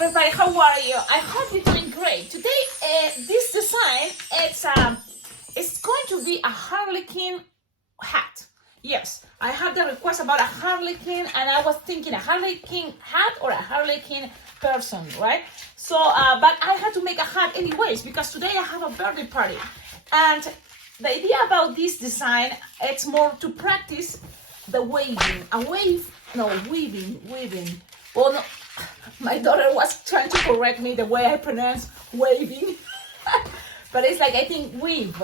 everybody, how are you? I hope you're doing great. Today, this design, it's going to be a Harlequin hat. Yes, I had the request about a Harlequin, and I was thinking a Harlequin hat or a Harlequin person, right? So, but I had to make a hat anyways, because today I have a birthday party. And the idea about this design, it's more to practice the waving. Weaving. Well, no, my daughter was trying to correct me the way I pronounce waving. But it's like, I think waving,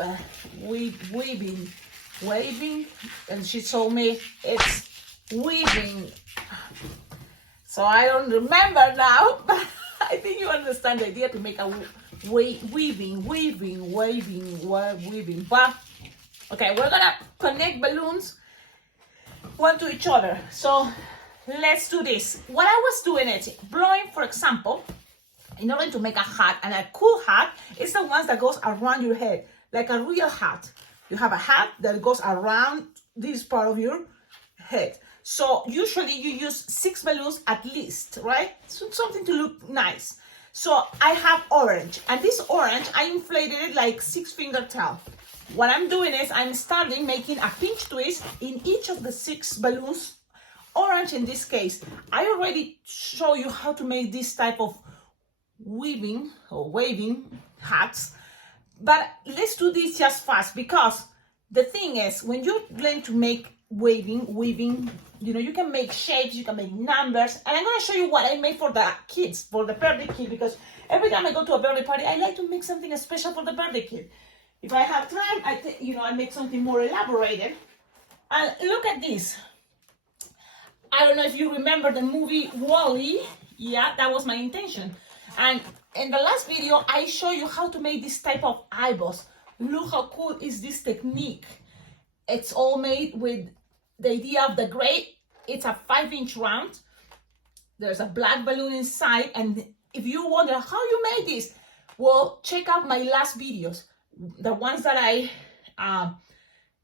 and she told me it's weaving. So I don't remember now, but I think you understand the idea to make a weaving. But okay, we're gonna connect balloons one to each other. So let's do this. What I was doing it, blowing, for example, in order to make a hat, and a cool hat is the ones that goes around your head, like a real hat. You have a hat that goes around this part of your head. So usually you use 6 balloons at least, right? So something to look nice. So I have orange, and this orange, I inflated it like 6-finger tall. What I'm doing is I'm starting making a pinch twist in each of the 6 balloons. Orange in this case. I already show you how to make this type of weaving or waving hats, but let's do this just fast, because the thing is, when you learn to make weaving, you know, you can make shapes, you can make numbers, and I'm going to show you what I made for the kids, for the birthday kid, because every time I go to a birthday party, I like to make something special for the birthday kid. If I have time, I make something more elaborated. And look at this. I don't know if you remember the movie Wall-E. Yeah, that was my intention. And in the last video, I show you how to make this type of eyeballs. Look how cool is this technique. It's all made with the idea of the gray. It's a 5-inch round. There's a black balloon inside. And if you wonder how you made this, well, check out my last videos. The ones that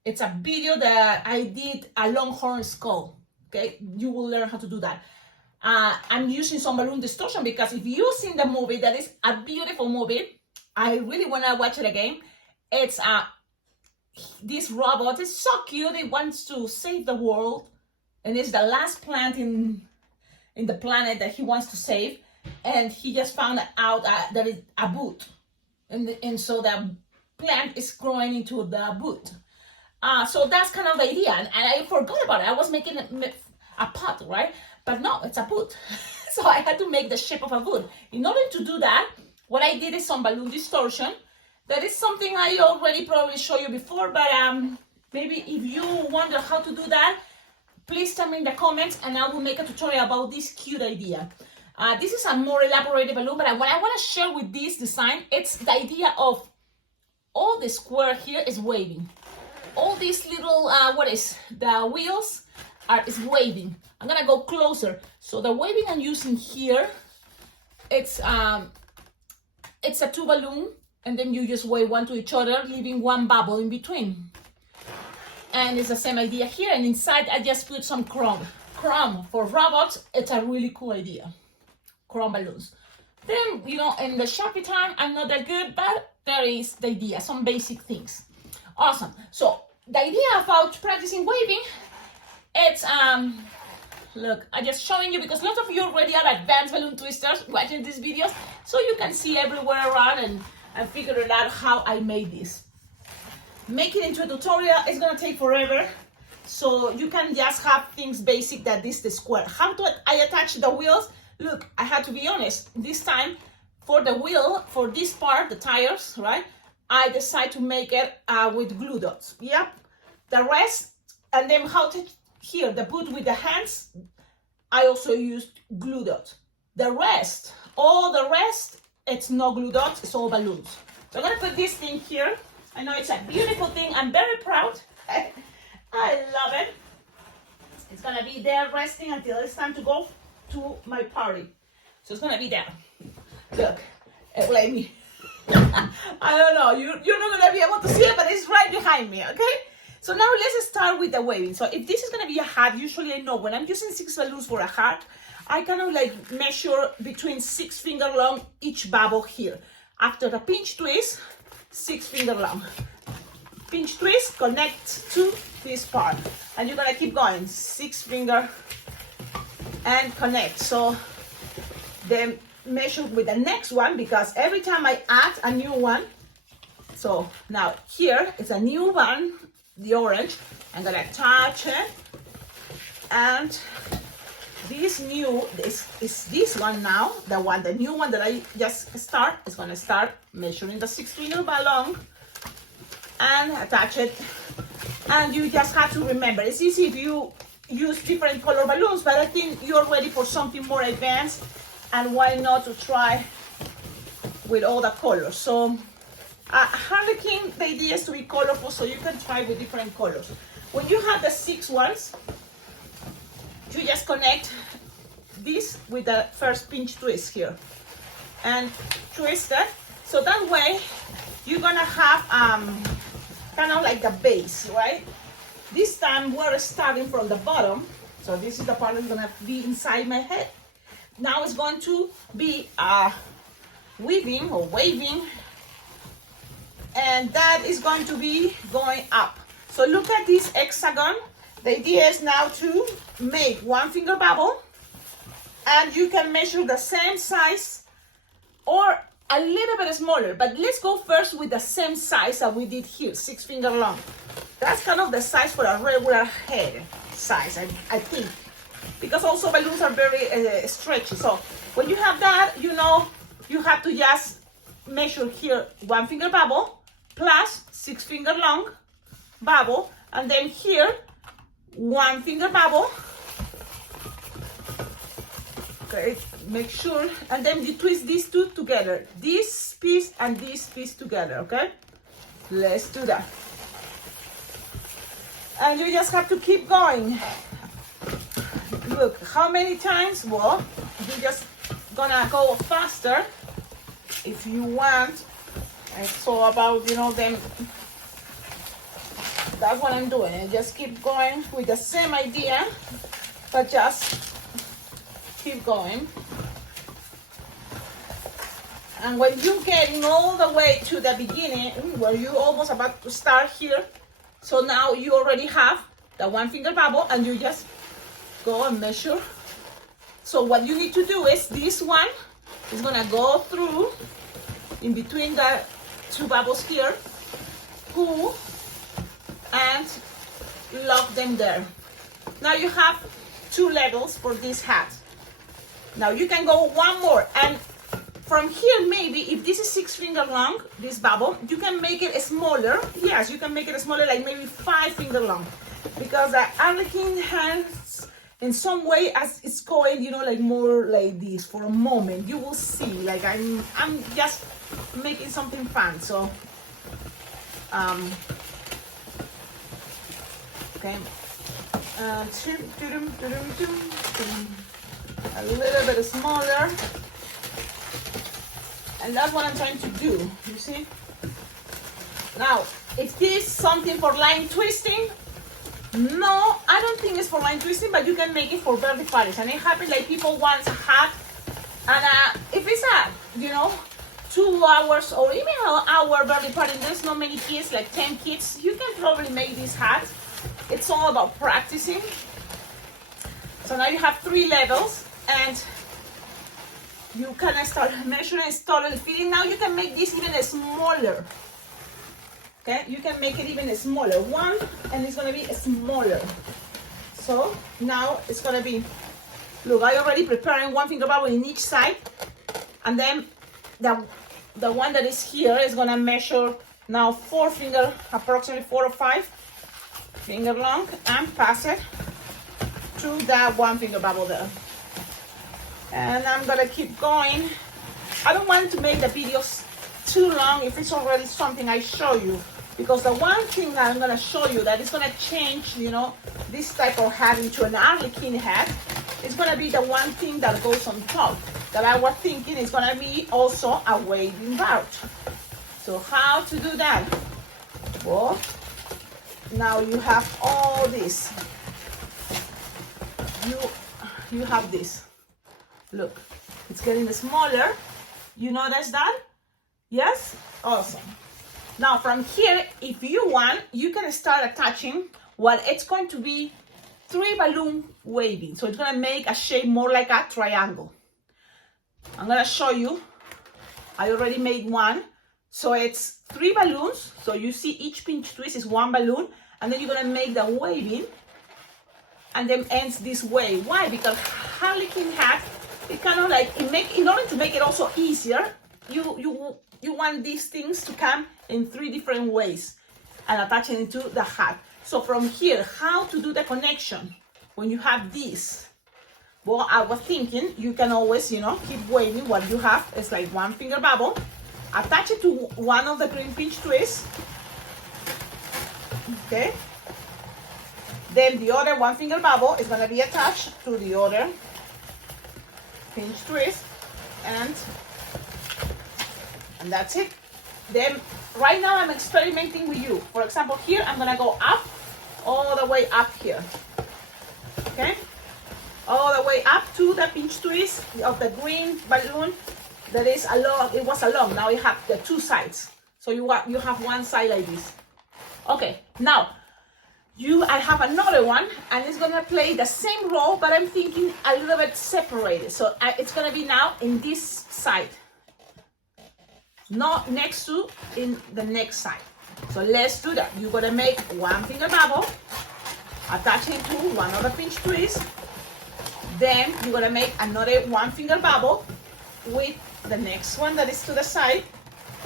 it's a video that I did a longhorn skull. Okay, you will learn how to do that. I'm using some balloon distortion because if you've seen the movie, that is a beautiful movie. I really want to watch it again. It's this robot is so cute. It wants to save the world, and it's the last plant in the planet that he wants to save, and he just found out that it's a boot, and so the plant is growing into the boot. So that's kind of the idea, and I forgot about it. I was making a pot, right? But no, it's a boot. So I had to make the shape of a boot. In order to do that, what I did is some balloon distortion. That is something I already probably showed you before, but maybe if you wonder how to do that, please tell me in the comments, and I will make a tutorial about this cute idea. This is a more elaborated balloon, but what I want to share with this design, it's the idea of all the square here is waving. All these little, the wheels is waving. I'm gonna go closer. So the waving I'm using here, it's a 2 balloon, and then you just wave one to each other, leaving one bubble in between. And it's the same idea here, and inside I just put some chrome. Chrome for robots, it's a really cool idea. Chrome balloons. Then, you know, in the Sharpie time, I'm not that good, but there is the idea, some basic things. Awesome. So the idea about practicing waving, it's look, I'm just showing you because lots of you already are advanced balloon twisters watching these videos, so you can see everywhere around and figure it out how I made this. Make it into a tutorial is gonna take forever, so you can just have things basic that this the square. How do I attach the wheels? Look, I had to be honest. This time for the wheel, for this part, the tires, right? I decided to make it with glue dots. Yep. The rest, and then here, the boot with the hands, I also used glue dots. All the rest, it's no glue dots, it's all balloons. So I'm gonna put this thing here. I know it's a beautiful thing. I'm very proud. I love it. It's gonna be there resting until it's time to go to my party. So it's gonna be there. Look, blame me. I don't know, you're not gonna be able to see it, but it's right behind me, okay? So now let's start with the waving. So if this is gonna be a hat, usually I know when I'm using 6 balloons for a hat, I kind of like measure between 6 finger long each bubble here. After the pinch twist, 6 finger long. Pinch twist, connect to this part. And you're gonna keep going, 6 finger and connect. So then measure with the next one, because every time I add a new one, so now here is a new one, the orange. I'm gonna touch it, and this new is this one now, the new one that I just start is gonna start measuring the 6 finger balloon and attach it. And you just have to remember, it's easy if you use different color balloons, but I think you're ready for something more advanced, and why not to try with all the colors. So Harlequin, the idea is to be colorful, so you can try with different colors. When you have the 6 ones, you just connect this with the first pinch twist here and twist it. So that way you're gonna have kind of like the base, right? This time we're starting from the bottom. So this is the part that's gonna be inside my head. Now it's going to be weaving or waving, and that is going to be going up. So look at this hexagon. The idea is now to make 1 finger bubble, and you can measure the same size or a little bit smaller, but let's go first with the same size that we did here, 6 finger long. That's kind of the size for a regular head size, I think, because also balloons are very stretchy. So when you have that, you know, you have to just measure here 1 finger bubble plus 6 finger long bubble, and then here 1 finger bubble. Okay, make sure, and then you twist these two together, this piece and this piece together. Okay, let's do that. And you just have to keep going. Look, how many times? Well, you're just gonna go faster if you want. It's all about, you know, them. That's what I'm doing. I just keep going with the same idea, but just keep going. And when you're getting all the way to the beginning, where you're almost about to start here, so now you already have the 1 finger bubble, and you just go and measure. So what you need to do is this one is gonna go through in between the 2 bubbles here, pull, and lock them there. Now you have 2 levels for this hat. Now you can go 1 more, and from here, maybe if this is 6 finger long, this bubble, you can make it smaller. Yes, you can make it smaller, like maybe 5 finger long, because the Harlequin has in some way, as it's going, you know, like more like this for a moment. You will see, like I'm just making something fun. So okay, a little bit smaller, and that's what I'm trying to do, you see. Now, is this something for line twisting? No, I don't think it's for line twisting, but you can make it for birthday parties. And it happens like people want a hat, and if it's a, you know, 2 hours or even an hour birthday party, there's not many kids, like 10 kids, you can probably make this hat. It's all about practicing. So now you have 3 levels, and you can start measuring, start feeling. Now you can make this even smaller. Okay, you can make it even smaller. 1, and it's gonna be smaller. So now it's gonna be, look, I already preparing 1 finger bubble in each side, and then the one that is here is gonna measure now 4 finger, approximately 4 or 5 finger long, and pass it to that 1 finger bubble there. And I'm gonna keep going. I don't want to make the videos too long if it's already something I show you, because the one thing that I'm gonna show you that is gonna change, you know, this type of hat into an Harlequin hat, is gonna be the one thing that goes on top, that I was thinking is gonna be also a waving route. So how to do that? Well, now you have all this. You have this. Look, it's getting smaller. You notice that? Yes? Awesome. Now from here, if you want, you can start attaching what it's going to be 3 balloon waving. So it's gonna make a shape more like a triangle. I'm gonna show you. I already made one. So it's 3 balloons. So you see each pinch twist is 1 balloon. And then you're gonna make the waving and then ends this way. Why? Because Harlequin hat, it kind of like, in order to make it also easier, you want these things to come in 3 different ways and attach it into the hat. So from here, how to do the connection when you have this? Well, I was thinking you can always, you know, keep waving. What you have is like 1 finger bubble, attach it to one of the green pinch twists, okay? Then the other 1 finger bubble is gonna be attached to the other pinch twist, and that's it. Then right now I'm experimenting with you. For example, here I'm gonna go up, all the way up here, okay? All the way up to the pinch twist of the green balloon that is along, it was along, now you have the 2 sides. So you have one side like this. Okay, now, I have another one, and it's gonna play the same role, but I'm thinking a little bit separated. So it's gonna be now in this side, not next to, in the next side. So let's do that. You're gonna make 1 finger bubble, attach it to one of the pinch twists. Then you're gonna make another 1 finger bubble with the next one that is to the side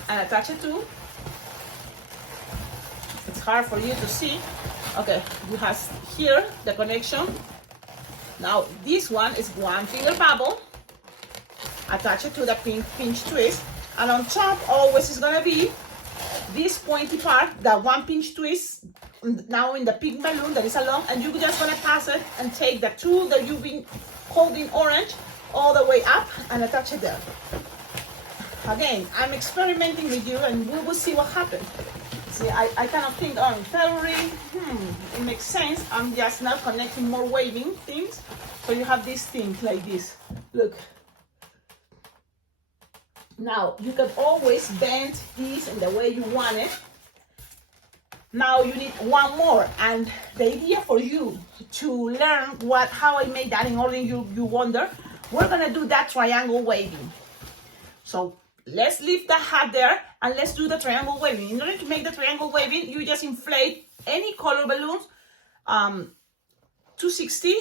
and attach it to. It's hard for you to see. Okay, you have here the connection. Now this one is 1 finger bubble, attach it to the pinch twist, and on top always is gonna be this pointy part, that 1 pinch twist now in the pink balloon that is along, and you're just gonna pass it and take the 2 that you've been holding orange all the way up and attach it there. Again, I'm experimenting with you and we will see what happens. See, I kind of think, oh, in theory, it makes sense. I'm just now connecting more waving things. So you have these things like this. Look. Now, you can always bend this in the way you want it. Now you need 1 more. And the idea for you to learn how I made that in order you wonder, we're gonna do that triangle waving. So let's leave the hat there and let's do the triangle waving. In order to make the triangle waving, you just inflate any color balloons, 260,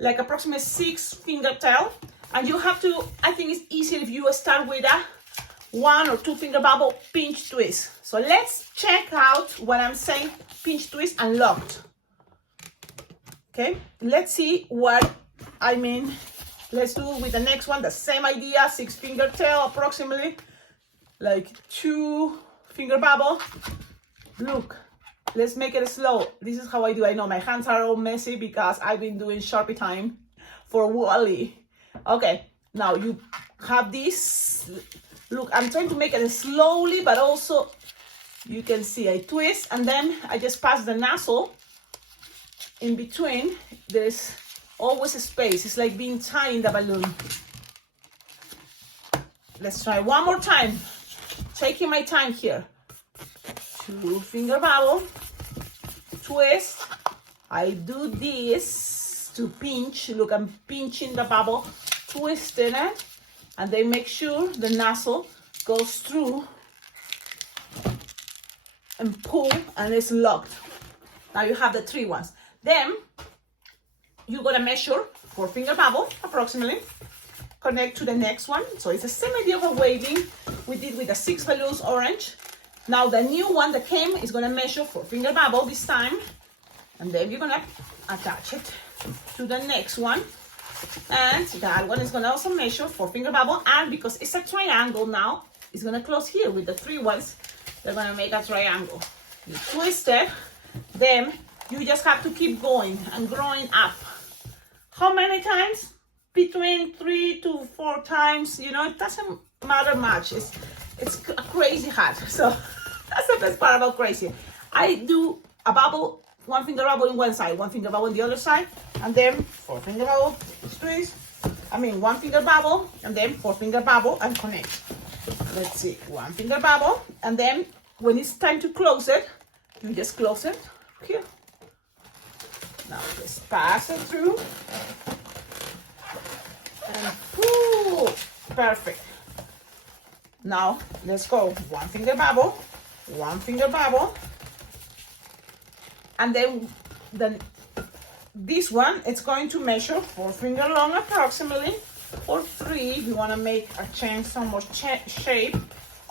like approximately 6 finger tail. And you have to, I think it's easier if you start with a 1 or 2 finger bubble pinch twist. So let's check out what I'm saying, pinch twist and locked. Okay, let's see what I mean. Let's do with the next one, the same idea, 6 finger tail approximately, like 2 finger bubble. Look, let's make it slow. This is how I do. I know my hands are all messy because I've been doing Sharpie time for Wally. Okay, now you have this. Look, I'm trying to make it slowly, but also you can see I twist and then I just pass the nozzle in between. There's always a space. It's like being tied in the balloon. Let's try one more time. Taking my time here. 2 finger bubble, twist. I do this to pinch. Look, I'm pinching the bubble, twisting it, and then make sure the nozzle goes through and pull, and it's locked. Now you have the 3 ones. Then you're gonna measure 4 finger bubble approximately, connect to the next one. So it's the same idea of a waving we did with the 6 balloons orange. Now the new one that came is gonna measure 4 finger bubble this time, and then you're gonna attach it to the next one, and that one is gonna also measure 4 finger bubble, and because it's a triangle now, it's gonna close here with the 3 ones. They're gonna make a triangle. You twist it, then you just have to keep going and growing up. How many times? Between 3 to 4 times. You know, it doesn't matter much. It's a crazy hat. So that's the best part about crazy. I do a bubble, 1 finger bubble in one side, 1 finger bubble on the other side, and then 4 finger bubble, twist, one finger bubble, and then 4-finger bubble and connect. Let's see, 1 finger bubble, and then when it's time to close it, you just close it here. Now just pass it through and pull. Perfect. Now let's go 1 finger bubble, 1 finger bubble, and then this one, it's going to measure 4-finger long approximately, or 3 if you want to make a change, some more shape.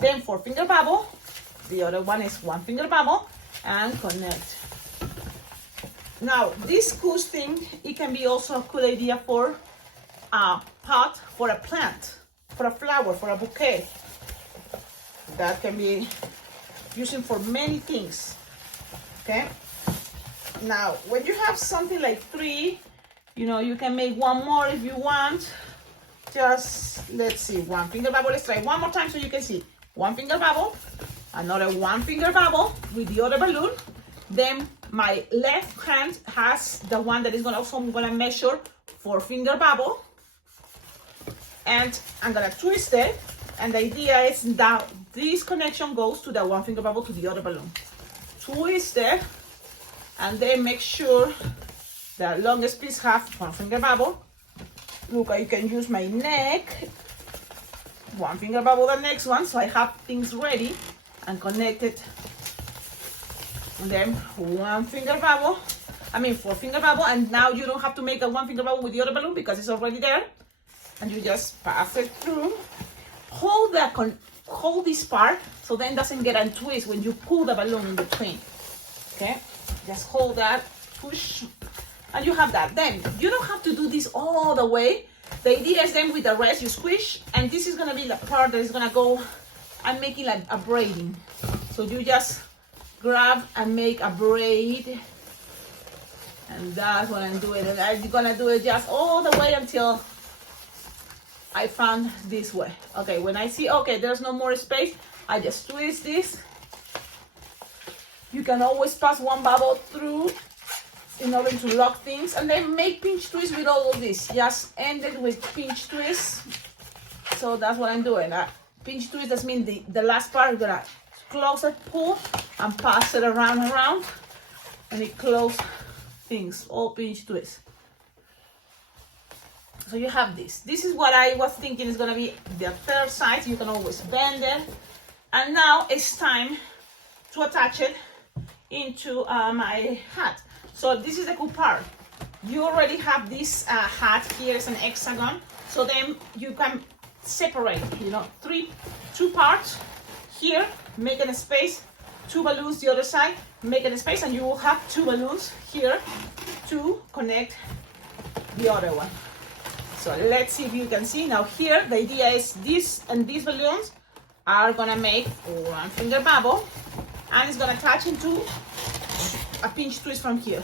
Then 4-finger bubble. The other one is 1-finger bubble and connect. Now this goose thing, it can be also a cool idea for a pot, for a plant, for a flower, for a bouquet. That can be used for many things. Okay. Now, when you have something like 3, you can make one more if you want. Just, let's see, 1-finger bubble. Let's try one more time so you can see. 1-finger bubble, another 1-finger bubble with the other balloon. Then my left hand has the one that is gonna measure 4-finger bubble. And I'm gonna twist it. And the idea is that this connection goes to the 1-finger bubble to the other balloon. Twist it. And then make sure the longest piece have 1-finger bubble. Look, I can use my neck. 1-finger bubble the next one, so I have things ready and connected. And then 1-finger bubble. 4-finger bubble, and now you don't have to make a 1-finger bubble with the other balloon because it's already there. And you just pass it through. Hold this part so then it doesn't get a twist when you pull the balloon in between. Okay. Just hold that, push, and you have that. Then you don't have to do this all the way. The idea is then with the rest you squish, and this is gonna be the part that is gonna go. I'm making like a braiding. So you just grab and make a braid, and that's what I'm doing. And I'm gonna do it just all the way until I found this way. Okay, when I see there's no more space, I just twist this. You can always pass one bubble through in order to lock things, and then make pinch twists with all of this. Just end it with pinch twists. So that's what I'm doing. Pinch twist, that means the last part, I'm gonna close it, pull, and pass it around, and it close things, all pinch twists. So you have this. This is what I was thinking is gonna be the third side. You can always bend it. And now it's time to attach it into my hat. So this is the cool part. You already have this hat here is an hexagon, so then you can separate, 2 parts here, making a space, 2 balloons the other side, making a space, and you will have 2 balloons here to connect the other one. So let's see if you can see. Now here the idea is this and these balloons are gonna make 1-finger bubble, and it's gonna attach into a pinch twist from here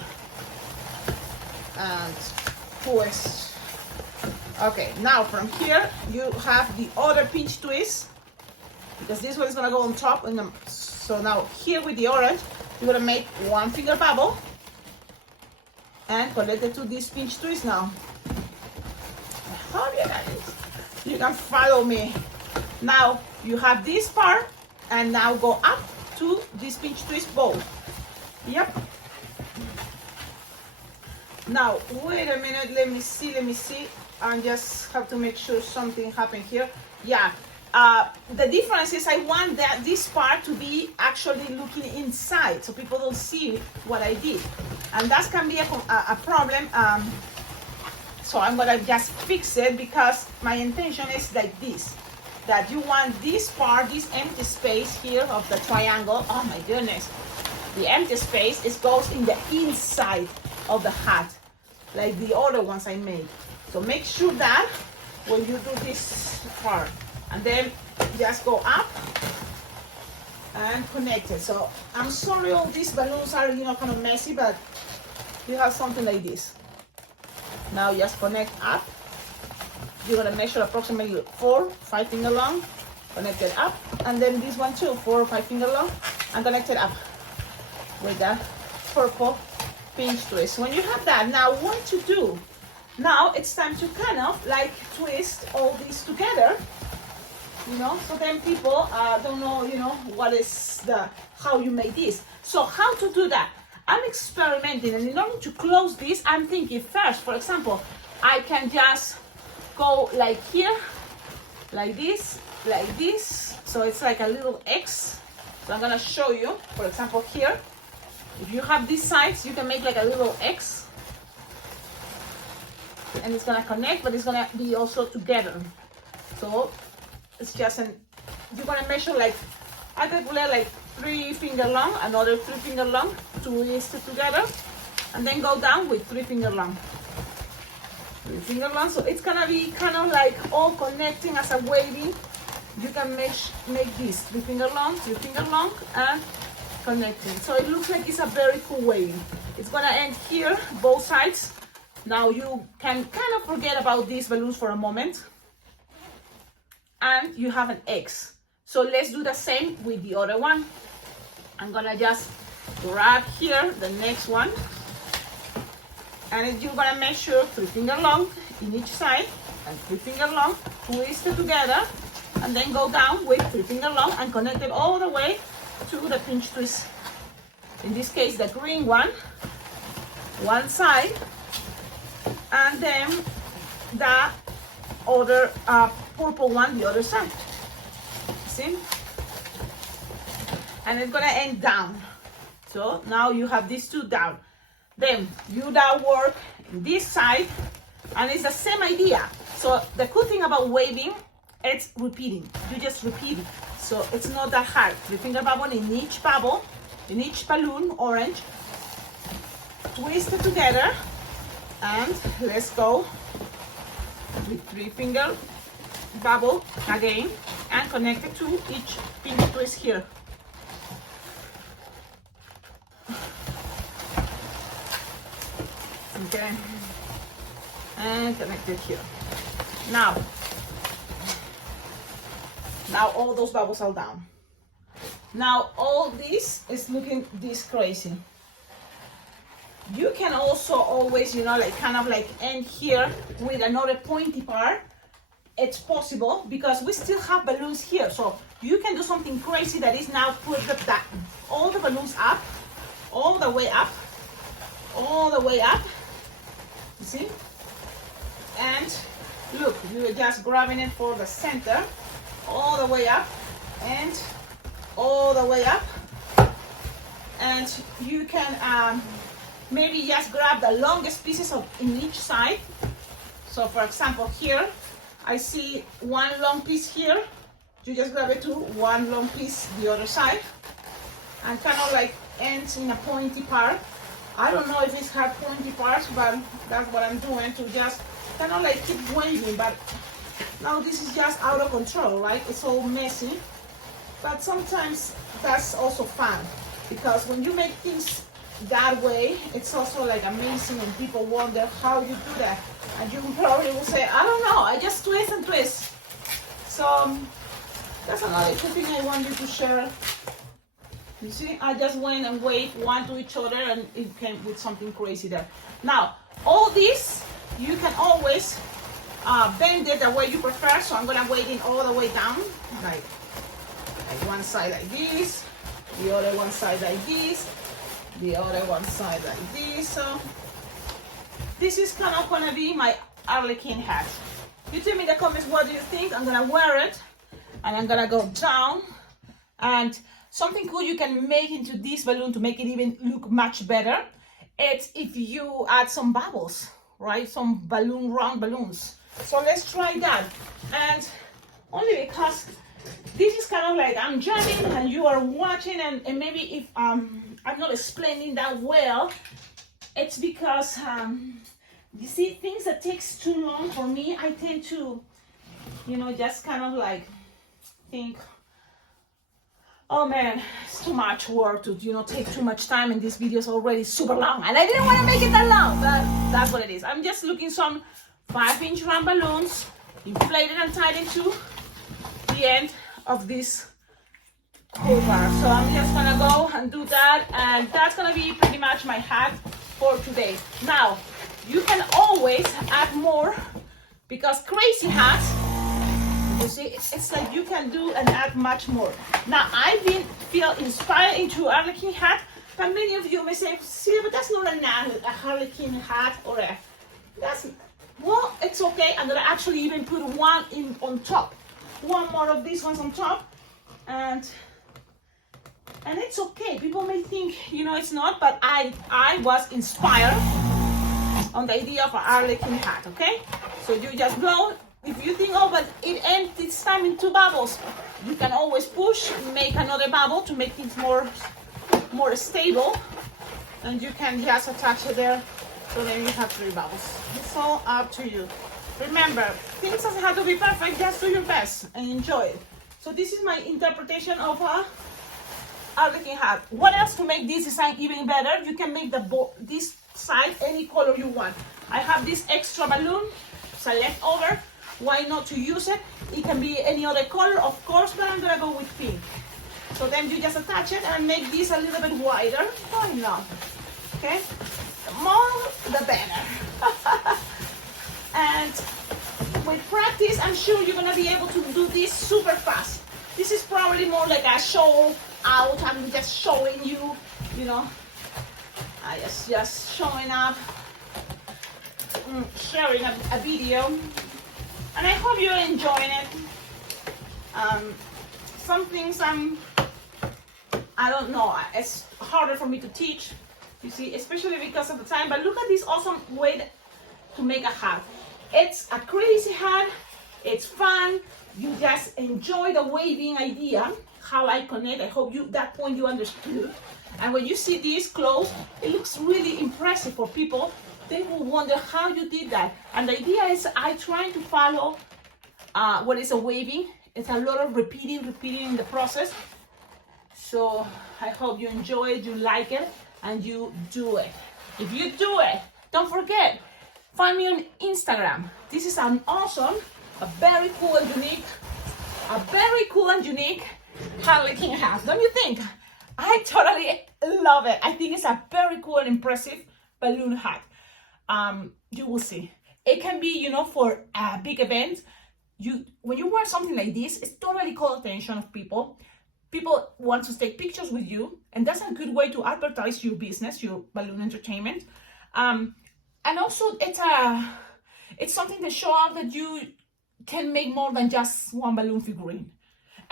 and twist. Okay, now from here you have the other pinch twist, because this one is gonna go on top. So now here with the orange, you're gonna make 1-finger bubble and connect it to this pinch twist. Now, you can follow me. Now you have this part, and now go up to this pinch twist bowl. Yep. Now wait a minute, let me see. I just have to make sure something happened here. Yeah, the difference is I want this part to be actually looking inside, so people don't see what I did, and that can be a problem. So I'm gonna just fix it, because my intention is like this, that you want this part, this empty space here of the triangle. Oh my goodness, the empty space, it goes in the inside of the hat, like the other ones I made. So make sure that when you do this part, and then just go up and connect it. So I'm sorry all these balloons are kind of messy, but you have something like this. Now just connect up. You're gonna measure approximately 4 or 5 finger long, connect it up, and then this one too, 4 or 5 finger long, and connect it up with that purple pinch twist. When you have that, now what to do? Now it's time to kind of like twist all these together, you know, so then people don't know, you know, what is how you made this. So how to do that? I'm experimenting, and in order to close this, I'm thinking first, for example, I can just go like here, like this, so it's like a little X. So I'm gonna show you, for example, here, if you have these sides, you can make like a little X, and it's gonna connect, but it's gonna be also together. So it's just you're gonna measure like, I calculate like 3 finger long, another 3 finger long, twist it together, and then go down with 3 finger long. 3 finger long, so it's gonna be kind of like all connecting as a waving. You can make this 3 finger long, 3 finger long, and connecting. So it looks like it's a very cool waving. It's gonna end here, both sides. Now you can kind of forget about these balloons for a moment, and you have an X. So let's do the same with the other one. I'm gonna just grab here the next one, and you're gonna measure 3 finger long in each side and 3 finger long, twist it together, and then go down with 3 finger long and connect it all the way to the pinch twist. In this case, the green one side, and then the other purple one the other side. See? And it's gonna end down. So now you have these two down. Then you now work in this side, and it's the same idea. So the cool thing about waving, it's repeating. You just repeat it. So it's not that hard. 3 finger bubble in each bubble, in each balloon, orange. Twist it together, and let's go with 3 finger bubble again, and connect it to each pinch twist here. Okay, and connect it here. Now all those bubbles are down. Now all this is looking this crazy. You can also always, you know, like kind of like end here with another pointy part. It's possible because we still have balloons here. So you can do something crazy that is now put that all the balloons up, all the way up, all the way up. You see? And look, you're just grabbing it for the center, all the way up, and all the way up. And you can maybe just grab the longest pieces in each side. So for example, here, I see one long piece here. You just grab it to one long piece the other side, and kind of like ends in a pointy part. I don't know if it's had pointy parts, but that's what I'm doing, to just kind of like keep waving. But now this is just out of control, right? It's all messy. But sometimes that's also fun, because when you make things that way, it's also like amazing, and people wonder how you do that. And you probably will say, I don't know, I just twist and twist. So that's another cool thing I want you to share. You see, I just went and waved one to each other, and it came with something crazy there. Now, all this, you can always bend it the way you prefer. So I'm gonna wave it all the way down, like one side like this, the other one side like this, the other one side like this. So this is kind of gonna be my Harlequin hat. You tell me in the comments, what do you think? I'm gonna wear it, and I'm gonna go down. And something cool you can make into this balloon to make it even look much better, it's if you add some bubbles, right? Some round balloons. So let's try that. And only because this is kind of like I'm jamming and you are watching, and maybe if I'm not explaining that well, it's because you see, things that takes too long for me, I tend to, you know, just kind of like think, oh man, it's too much work to, you know, take too much time, and this video is already super long, and I didn't want to make it that long, but that's what it is. I'm just looking some 5-inch round balloons, inflated and tied into the end of this cool bar. So I'm just gonna go and do that, and that's gonna be pretty much my hat for today. Now, You can always add more because crazy hats, you see, it's like you can do and add much more. Now I've been feel inspired into Harlequin hat, but many of you may say, see, but that's not a Harlequin hat or a, that's, well, it's okay. I'm gonna actually even put one in on top, one more of these ones on top, and it's okay. People may think, you know, it's not, but I was inspired on the idea of a Harlequin hat, okay? So you just blow. If you think, oh, but it ends this time in 2 bubbles, you can always push, make another bubble to make things more stable, and you can just attach it there. So then you have 3 bubbles. It's all up to you. Remember, things doesn't have to be perfect. Just do your best and enjoy it. So this is my interpretation of a Harlequin hat. What else to make this design even better? You can make this side any color you want. I have this extra balloon, it's a leftover. Why not to use it? It can be any other color, of course, but I'm gonna go with pink. So then you just attach it and make this a little bit wider. Why not? Okay? The more, the better. And with practice, I'm sure you're gonna be able to do this super fast. This is probably more like a show out. I'm just showing you, you know, I just showing up, sharing a video, and I hope you're enjoying it. Some things I don't know, it's harder for me to teach, you see, especially because of the time, but look at this awesome way to make a hat. It's a crazy hat, it's fun, you just enjoy the waving idea, how I connect. I hope that point you understood. And when you see these clothes, it looks really impressive for people. They will wonder how you did that. And the idea is I try to follow what is a waving. It's a lot of repeating in the process. So I hope you enjoy it, you like it, and you do it. If you do it, don't forget, find me on Instagram. This is an awesome, a very cool and unique Harlequin hat, don't you think? I totally love it. I think it's a very cool and impressive balloon hat. You will see. It can be, you know, for big events. When you wear something like this, it's totally call attention of people. People want to take pictures with you, and that's a good way to advertise your business, your balloon entertainment. And also, it's something to show off that you can make more than just one balloon figurine.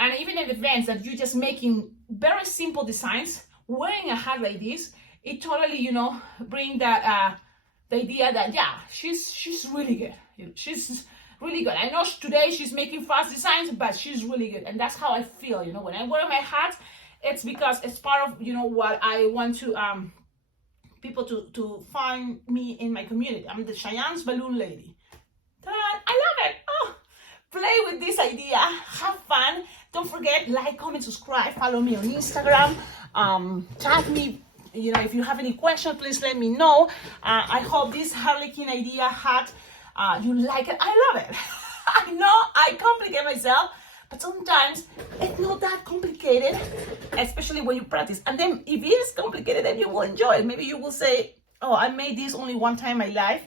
And even in events that you're just making very simple designs, wearing a hat like this, it totally, you know, bring that the idea that, yeah, she's really good. She's really good. I know today she's making fast designs, but she's really good. And that's how I feel, you know, when I wear my hat, it's because it's part of, you know, what I want to people to find me in my community. I'm the Cheyenne's balloon lady. I love it. Oh, play with this idea, have fun. Don't forget, like, comment, subscribe, follow me on Instagram, tag me, you know, if you have any questions, please let me know. I hope this Harlequin idea hat, you like it. I love it. I know I complicate myself, but sometimes it's not that complicated, especially when you practice. And then if it is complicated, then you will enjoy it. Maybe you will say, oh, I made this only one time in my life,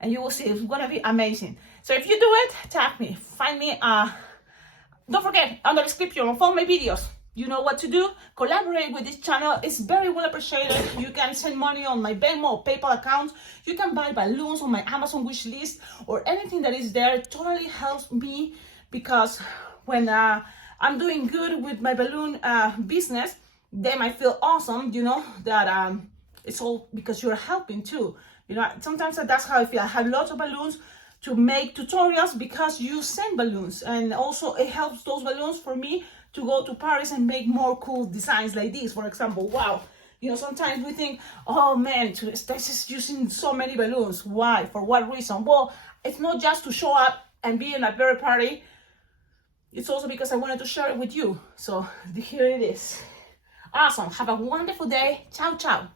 and you will see it's gonna be amazing. So if you do it, tag me, find me, don't forget, on the description of all my videos, you know what to do. Collaborate with this channel. It's very well appreciated. You can send money on my Venmo or PayPal account. You can buy balloons on my Amazon wish list or anything that is there. It totally helps me because when I'm doing good with my balloon business, then I feel awesome, you know, that it's all because you're helping too. You know, sometimes that's how I feel. I have lots of balloons to make tutorials because you send balloons, and also it helps those balloons for me to go to Paris and make more cool designs like this. For example, wow, you know, sometimes we think, oh man, this is using so many balloons. Why? For what reason? Well, it's not just to show up and be in a birthday party. It's also because I wanted to share it with you. So here it is. Awesome. Have a wonderful day. Ciao, ciao.